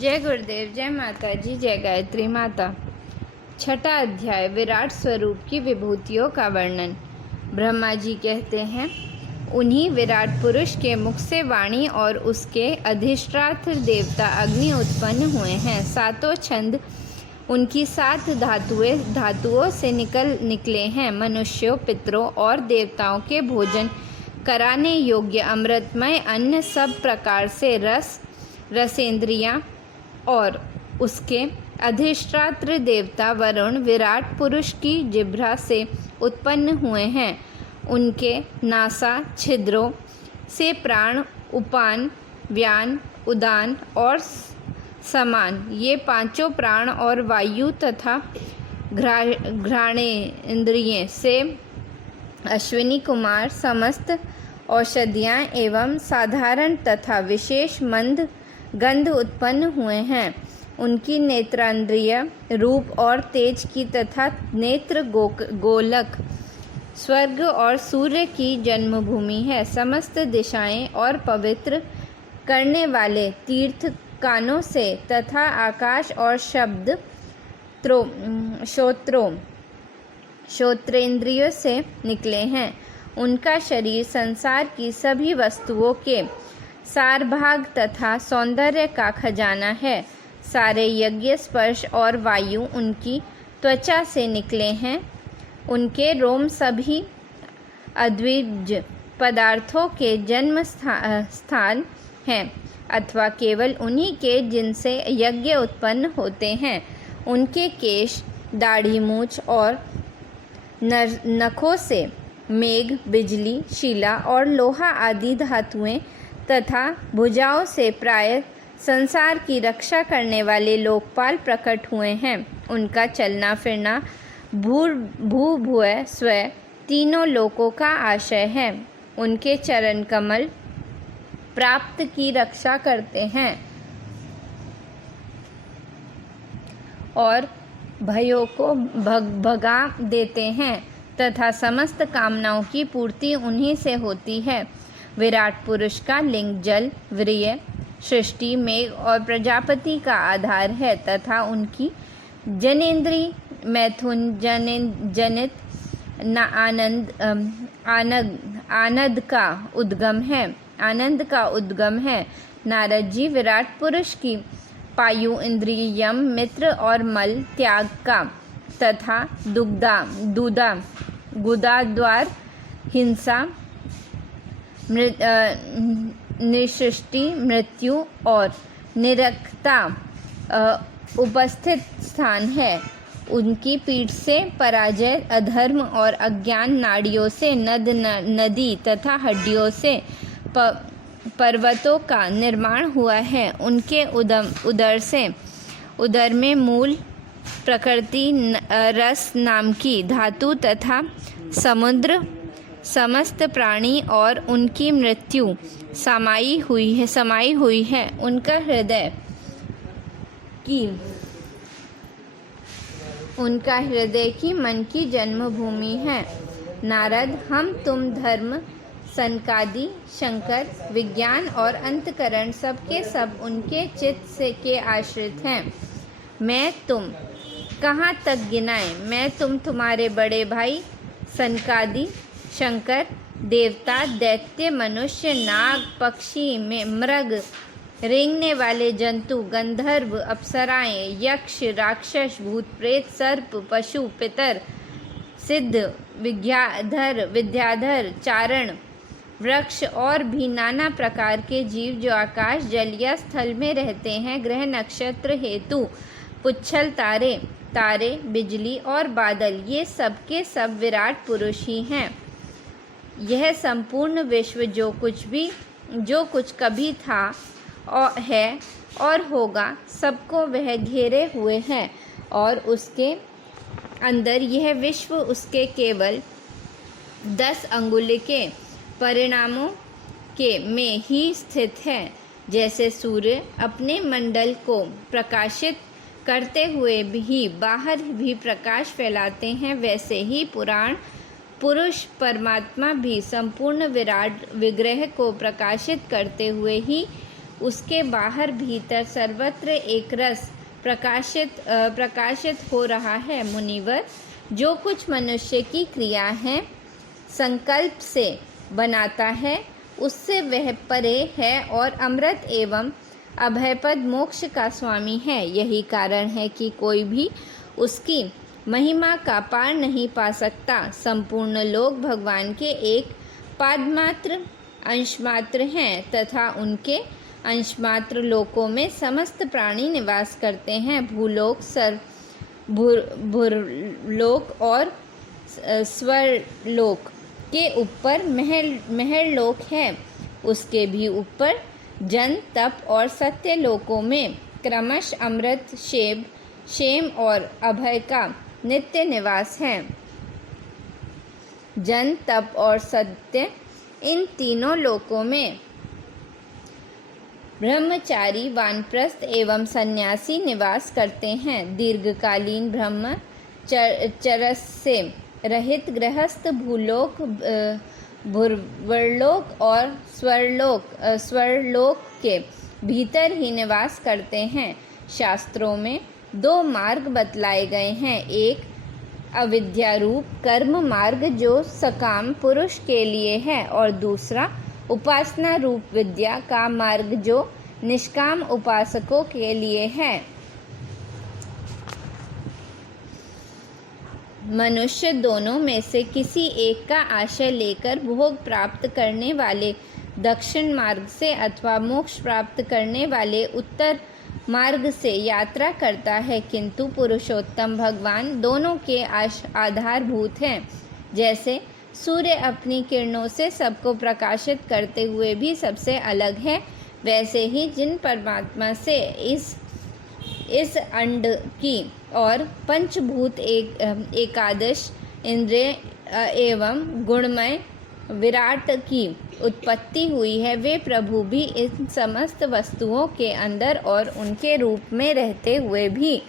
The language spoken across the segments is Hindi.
जय गुरुदेव, जय माता जी, जय गायत्री माता। छठा अध्याय, विराट स्वरूप की विभूतियों का वर्णन। ब्रह्मा जी कहते हैं, उन्हीं विराट पुरुष के मुख से वाणी और उसके अधिष्ठात्र देवता अग्नि उत्पन्न हुए हैं। सातों छंद उनकी सात धातुओं से निकले हैं। मनुष्यों, पितरों और देवताओं के भोजन कराने योग्य अमृतमय अन्न, सब प्रकार से रसेंद्रियां और उसके अधिष्ठात्र देवता वरुण विराट पुरुष की जिह्वा से उत्पन्न हुए हैं। उनके नासा छिद्रों से प्राण, उपान, व्यान, उदान और समान, ये पांचों प्राण और वायु तथा घ्राणेन्द्रिय से अश्विनी कुमार समस्त औषधियाँ एवं साधारण तथा विशेष मंद गंध उत्पन्न हुए हैं। उनकी नेत्रांद्रिय रूप और तेज की तथा नेत्र गोलक स्वर्ग और सूर्य की जन्मभूमि है। समस्त दिशाएं और पवित्र करने वाले तीर्थ कानों से तथा आकाश और शब्द श्रोत्रेंद्रियों से निकले हैं। उनका शरीर संसार की सभी वस्तुओं के सारभाग तथा सौंदर्य का खजाना है। सारे यज्ञ, स्पर्श और वायु उनकी त्वचा से निकले हैं। उनके रोम सभी अद्विज पदार्थों के जन्म स्थान हैं, अथवा केवल उन्हीं के जिनसे यज्ञ उत्पन्न होते हैं। उनके केश, दाढ़ी, मूछ और नखों से मेघ, बिजली, शिला और लोहा आदि धातुएं तथा भुजाओं से प्राय संसार की रक्षा करने वाले लोकपाल प्रकट हुए हैं। उनका चलना फिरना भूभुव स्व तीनों लोकों का आशय है। उनके चरण कमल प्राप्त की रक्षा करते हैं और भयों को भगा देते हैं तथा समस्त कामनाओं की पूर्ति उन्हीं से होती है। विराट पुरुष का लिंग जल, वीर्य, सृष्टि, मेघ और प्रजापति का आधार है तथा उनकी जनेन्द्री मैथुन जनित आनंद का उद्गम है। नारद जी विराट पुरुष की पायु, इंद्रिय, यम, मित्र और मल त्याग का तथा गुदाद्वार, हिंसा, निसृष्टि, मृत्यु और निरक्ता उपस्थित स्थान है। उनकी पीठ से पराजय, अधर्म और अज्ञान, नाड़ियों से नदी तथा हड्डियों से पर्वतों का निर्माण हुआ है। उनके उदर में मूल, प्रकृति, रस नाम की धातु तथा समुद्र, समस्त प्राणी और उनकी मृत्यु समाई हुई है। उनका हृदय की मन की जन्मभूमि है। नारद, हम तुम धर्म, सनकादि, शंकर, विज्ञान और अंतकरण सबके सब उनके चित्त से के आश्रित हैं। मैं तुम कहाँ तक गिनाएं? मैं तुम्हारे बड़े भाई सनकादि, शंकर, देवता, दैत्य, मनुष्य, नाग, पक्षी, मृग, रेंगने वाले जंतु, गंधर्व, अप्सराएं, यक्ष, राक्षस, भूत, प्रेत, सर्प, पशु, पितर, सिद्ध, विद्याधर, चारण, वृक्ष और भी नाना प्रकार के जीव जो आकाश, जल या स्थल में रहते हैं, ग्रह, नक्षत्र, हेतु, पुच्छल, तारे, बिजली और बादल, ये सब के सब विराट पुरुष ही हैं। यह संपूर्ण विश्व जो कुछ कभी था और है और होगा, सबको वह घेरे हुए हैं और उसके अंदर यह विश्व उसके केवल 10 अंगुल के परिणामों के में ही स्थित है। जैसे सूर्य अपने मंडल को प्रकाशित करते हुए भी बाहर भी प्रकाश फैलाते हैं, वैसे ही पुरुष परमात्मा भी संपूर्ण विराट विग्रह को प्रकाशित करते हुए ही उसके बाहर भीतर सर्वत्र एक रस प्रकाशित हो रहा है। मुनिवर, जो कुछ मनुष्य की क्रिया है संकल्प से बनाता है, उससे वह परे है और अमृत एवं अभयपद मोक्ष का स्वामी है। यही कारण है कि कोई भी उसकी महिमा का पार नहीं पा सकता। संपूर्ण लोक भगवान के एक पादमात्र अंशमात्र हैं तथा उनके अंशमात्र लोकों में समस्त प्राणी निवास करते हैं। भूलोक, भूलोक और स्वर्लोक के ऊपर महल लोक है। उसके भी ऊपर जन, तप और सत्य लोकों में क्रमश अमृत, क्षेम और अभय का नित्य निवास है। जन, तप और सत्य, इन तीनों लोकों में ब्रह्मचारी, वानप्रस्थ एवं सन्यासी निवास करते हैं। दीर्घकालीन ब्रह्मचर्य से रहित गृहस्थ भूलोक, भूर्लोक और स्वर्लोक के भीतर ही निवास करते हैं। शास्त्रों में दो मार्ग बतलाए गए हैं, एक अविद्यारूप कर्म मार्ग जो सकाम पुरुष के लिए है और दूसरा उपासना रूप विद्या का मार्ग जो निष्काम उपासकों के लिए है। मनुष्य दोनों में से किसी एक का आश्रय लेकर भोग प्राप्त करने वाले दक्षिण मार्ग से अथवा मोक्ष प्राप्त करने वाले उत्तर मार्ग से यात्रा करता है, किंतु पुरुषोत्तम भगवान दोनों के आधारभूत हैं। जैसे सूर्य अपनी किरणों से सबको प्रकाशित करते हुए भी सबसे अलग है, वैसे ही जिन परमात्मा से इस अंड की और पंचभूत एकादश इंद्रिय एवं गुणमय विराट की उत्पत्ति हुई है, वे प्रभु भी इन समस्त वस्तुओं के अंदर और उनके रूप में रहते हुए भी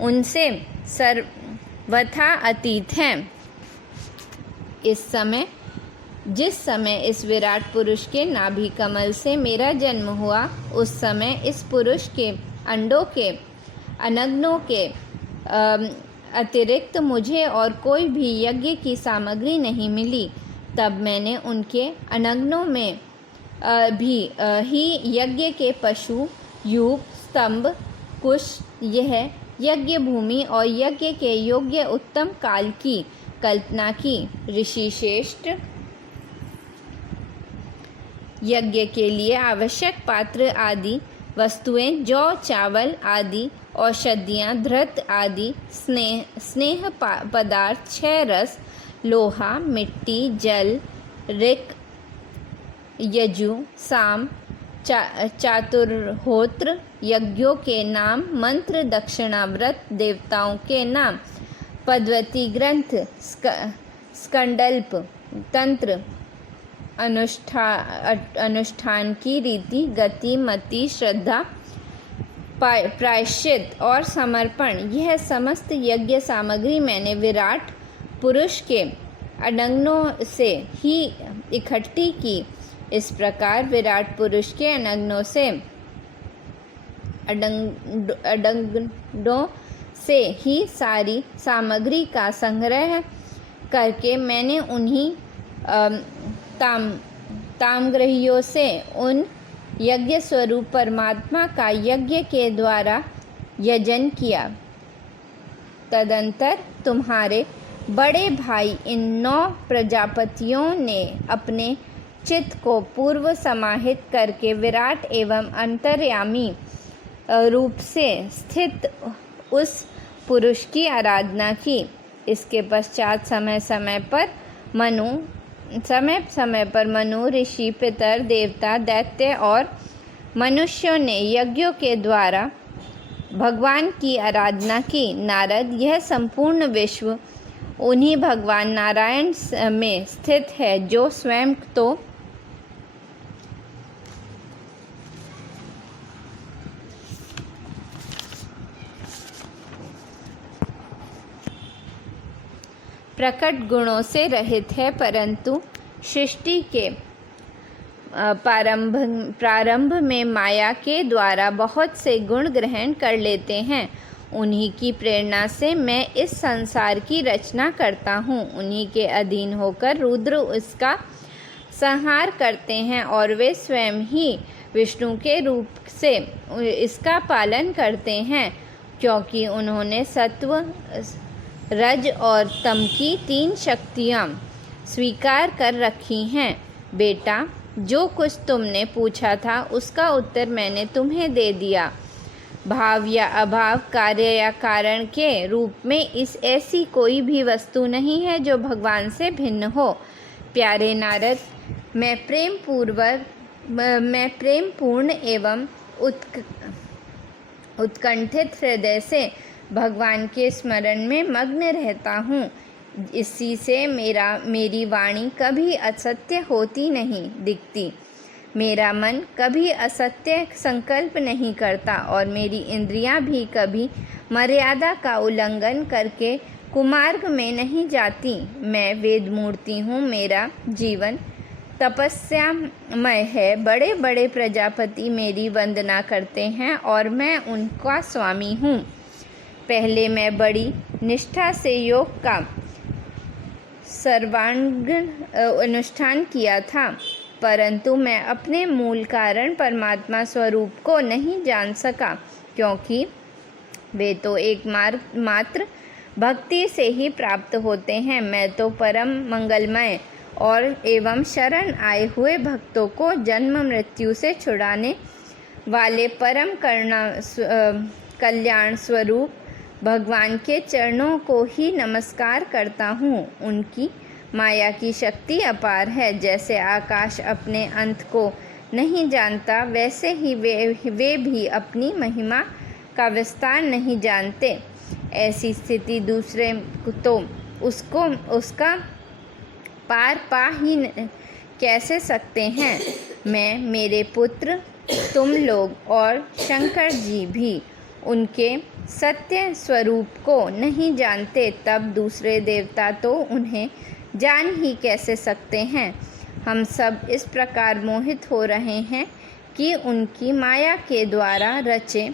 उनसे सर्वथा अतीत हैं। जिस समय इस विराट पुरुष के नाभि कमल से मेरा जन्म हुआ, उस समय इस पुरुष के अंडों के अनग्नों के अतिरिक्त मुझे और कोई भी यज्ञ की सामग्री नहीं मिली। तब मैंने उनके अनग्नों में भी ही यज्ञ के पशु, यूप, स्तंभ, कुश, यह यज्ञ भूमि और यज्ञ के योग्य उत्तम काल की कल्पना की। ऋषि श्रेष्ठ, यज्ञ के लिए आवश्यक पात्र आदि वस्तुएं जौ, चावल आदि, औषधियाँ, धृत आदि, स्नेह पदार्थ, छह रस, लोहा, मिट्टी, जल, ऋक, यजु, साम, चातुर्होत्र, यज्ञों के नाम, मंत्र, दक्षिणाव्रत, देवताओं के नाम, पद्वती ग्रंथ, स्कंदल्प, तंत्र, अनुष्ठान की रीति, गति, मति, श्रद्धा, प्रायश्चित और समर्पण, यह समस्त यज्ञ सामग्री मैंने विराट पुरुष के अनग्नों से ही इकट्ठी की। इस प्रकार विराट पुरुष के अनग्नों से अडंगों से ही सारी सामग्री का संग्रह करके मैंने उन्हीं तामग्रहियों से उन यज्ञ स्वरूप परमात्मा का यज्ञ के द्वारा यजन किया। तदंतर तुम्हारे बड़े भाई इन 9 प्रजापतियों ने अपने चित्त को पूर्व समाहित करके विराट एवं अंतर्यामी रूप से स्थित उस पुरुष की आराधना की। इसके पश्चात समय समय पर मनु, ऋषि, पितर, देवता, दैत्य और मनुष्यों ने यज्ञों के द्वारा भगवान की आराधना की। नारद, यह संपूर्ण विश्व उन्हीं भगवान नारायण में स्थित है जो स्वयं तो प्रकट गुणों से रहित है, परंतु सृष्टि के प्रारंभ में माया के द्वारा बहुत से गुण ग्रहण कर लेते हैं। उन्हीं की प्रेरणा से मैं इस संसार की रचना करता हूँ। उन्हीं के अधीन होकर रुद्र इसका संहार करते हैं और वे स्वयं ही विष्णु के रूप से इसका पालन करते हैं, क्योंकि उन्होंने सत्व, रज और तम की 3 शक्तियाँ स्वीकार कर रखी हैं। बेटा, जो कुछ तुमने पूछा था उसका उत्तर मैंने तुम्हें दे दिया। भाव या अभाव, कार्य या कारण के रूप में ऐसी कोई भी वस्तु नहीं है जो भगवान से भिन्न हो। प्यारे नारद, मैं प्रेम पूर्ण एवं उत्कंठित हृदय से भगवान के स्मरण में मग्न रहता हूँ। इसी से मेरी वाणी कभी असत्य होती नहीं दिखती। मेरा मन कभी असत्य संकल्प नहीं करता और मेरी इंद्रियां भी कभी मर्यादा का उल्लंघन करके कुमार्ग में नहीं जाती। मैं वेद मूर्ति हूँ। मेरा जीवन तपस्यामय है। बड़े बड़े प्रजापति मेरी वंदना करते हैं और मैं उनका स्वामी हूँ। पहले मैं बड़ी निष्ठा से योग का सर्वांगीण अनुष्ठान किया था, परंतु मैं अपने मूल कारण परमात्मा स्वरूप को नहीं जान सका, क्योंकि वे तो मात्र भक्ति से ही प्राप्त होते हैं। मैं तो परम मंगलमय और एवं शरण आए हुए भक्तों को जन्म मृत्यु से छुड़ाने वाले परम कल्याण स्वरूप भगवान के चरणों को ही नमस्कार करता हूँ। उनकी माया की शक्ति अपार है। जैसे आकाश अपने अंत को नहीं जानता, वैसे ही वे भी अपनी महिमा का विस्तार नहीं जानते। ऐसी स्थिति दूसरे तो उसका पार पा ही कैसे सकते हैं। मैं, मेरे पुत्र, तुम लोग और शंकर जी भी उनके सत्य स्वरूप को नहीं जानते, तब दूसरे देवता तो उन्हें जान ही कैसे सकते हैं। हम सब इस प्रकार मोहित हो रहे हैं कि उनकी माया के द्वारा रचे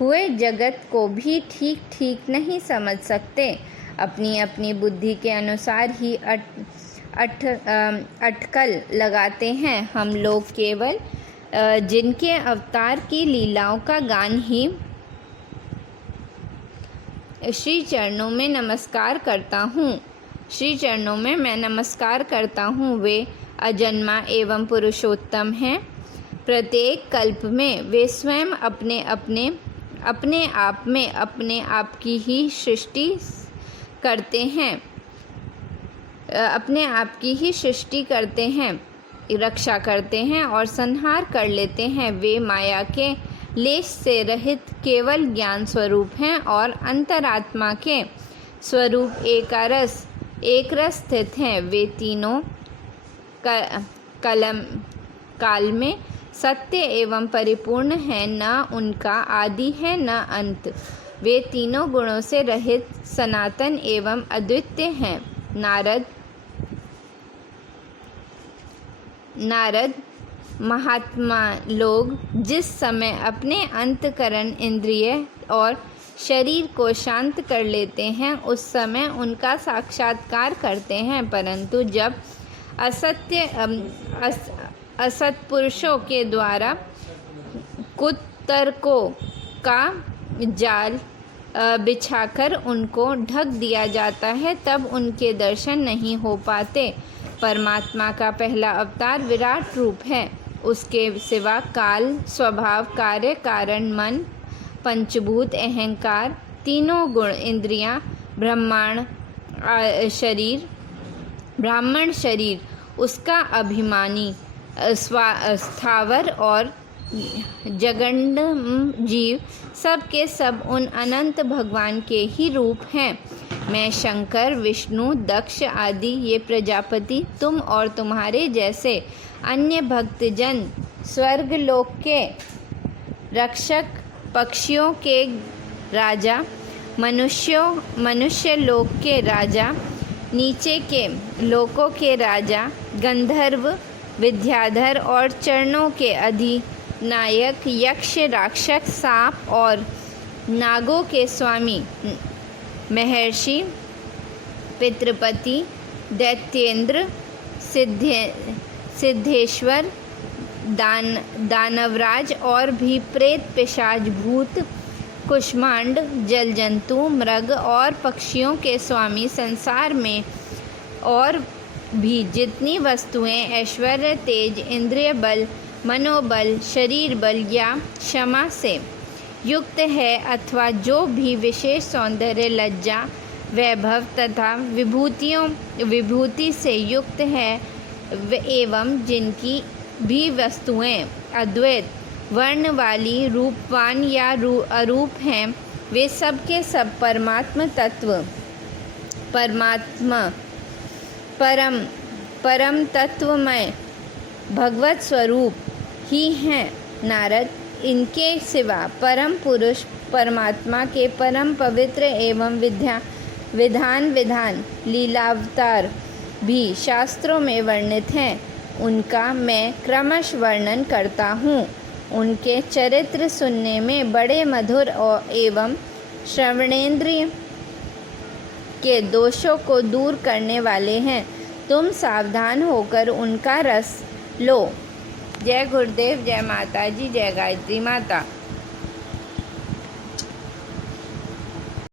हुए जगत को भी ठीक ठीक नहीं समझ सकते। अपनी अपनी बुद्धि के अनुसार ही अटकल लगाते हैं। हम लोग केवल जिनके अवतार की लीलाओं का गान ही श्री चरणों में नमस्कार करता हूँ। श्री चरणों में मैं नमस्कार करता हूँ। वे अजन्मा एवं पुरुषोत्तम हैं। प्रत्येक कल्प में वे स्वयं अपने आप की ही सृष्टि करते हैं, अपने आप की ही सृष्टि करते हैं, रक्षा करते हैं और संहार कर लेते हैं। वे माया के लेश से रहित केवल ज्ञान स्वरूप हैं और अंतरात्मा के स्वरूप एक रस स्थित हैं। वे तीनों काल में सत्य एवं परिपूर्ण हैं, न उनका आदि है न अंत। वे तीनों गुणों से रहित सनातन एवं अद्वितीय हैं। नारद, महात्मा लोग जिस समय अपने अंतकरण, इंद्रिय और शरीर को शांत कर लेते हैं, उस समय उनका साक्षात्कार करते हैं, परंतु जब असत पुरुषों के द्वारा कुतर्कों का जाल बिछाकर उनको ढक दिया जाता है, तब उनके दर्शन नहीं हो पाते। परमात्मा का पहला अवतार विराट रूप है। उसके सिवा काल, स्वभाव, कार्य, कारण, मन, पंचभूत, अहंकार, तीनों गुण, इंद्रियां, ब्राह्मण शरीर, उसका अभिमानी स्थावर और जगंड जीव, सब के सब उन अनंत भगवान के ही रूप हैं। मैं शंकर, विष्णु, दक्ष आदि ये प्रजापति, तुम और तुम्हारे जैसे अन्य भक्तजन, स्वर्ग लोक के रक्षक, पक्षियों के राजा, मनुष्य लोक के राजा, नीचे के लोकों के राजा, गंधर्व, विद्याधर और चरणों के अधिनायक यक्ष, राक्षस, सांप और नागों के स्वामी महर्षि, पितृपति, दैत्येंद्र, सिद्धेश्वर, दानवराज और भी प्रेत, पिशाच, भूत, कुष्मांड, जल जंतु, मृग और पक्षियों के स्वामी, संसार में और भी जितनी वस्तुएं ऐश्वर्य, तेज, इंद्रिय बल, मनोबल, शरीर बल या क्षमा से युक्त है अथवा जो भी विशेष सौंदर्य, लज्जा, वैभव तथा विभूति से युक्त है एवं जिनकी भी वस्तुएं अद्वैत वर्ण वाली, रूपवान या अरूप हैं, वे सब के सब परम तत्वमय भगवत स्वरूप ही हैं। नारद, इनके सिवा परम पुरुष परमात्मा के परम पवित्र एवं विधान लीलावतार भी शास्त्रों में वर्णित हैं। उनका मैं क्रमश वर्णन करता हूँ। उनके चरित्र सुनने में बड़े मधुर एवं श्रवणेंद्रिय के दोषों को दूर करने वाले हैं। तुम सावधान होकर उनका रस लो। जय गुरुदेव, जय माता जी, जय गायत्री माता।